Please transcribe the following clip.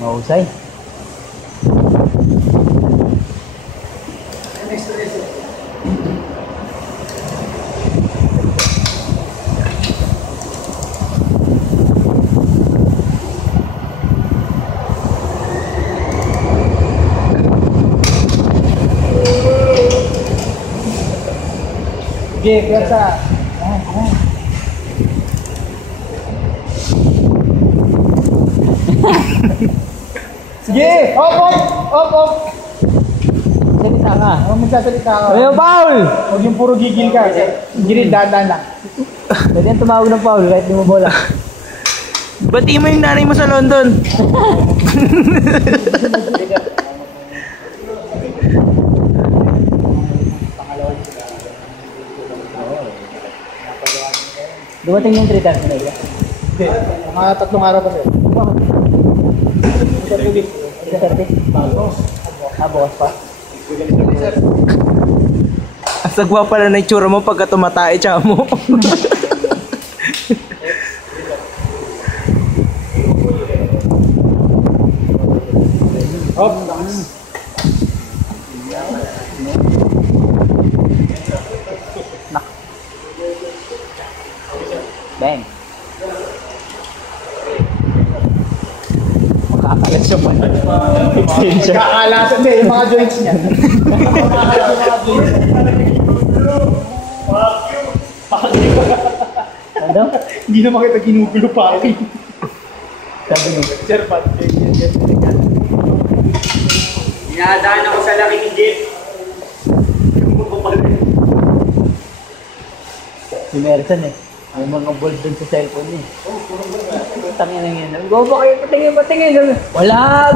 Mahusay. Sige, piyasa. Sige! Op! Salita ka. Huwag magsasalita ka. Ayaw, Paul! Huwag yung puro gigil ka. Gigil, dahan lang. Pwede yan tumawag ng Paul kahit di mo bola. Bati mo yung nanay mo sa London. Dumating yung 3 times na ila. Hindi. Mga 3 araw pa sir. Sa 30? Bukas pa. Ang sagwa pala na itsura mo pagka tumatae tsaka mo. Op! Bang! Makakalat siya man. Extension. Kakalasan din yung mga joints niya. Ano? Hindi naman kita ginugulo pa ako. Sabi mo. Sir, Pat. Inadaan ako sa laki ni Jeep. Si Merson eh. May mga bold dun sa cellphone niya. Tangin na yun. Go ba kayo? Patingin. Wala!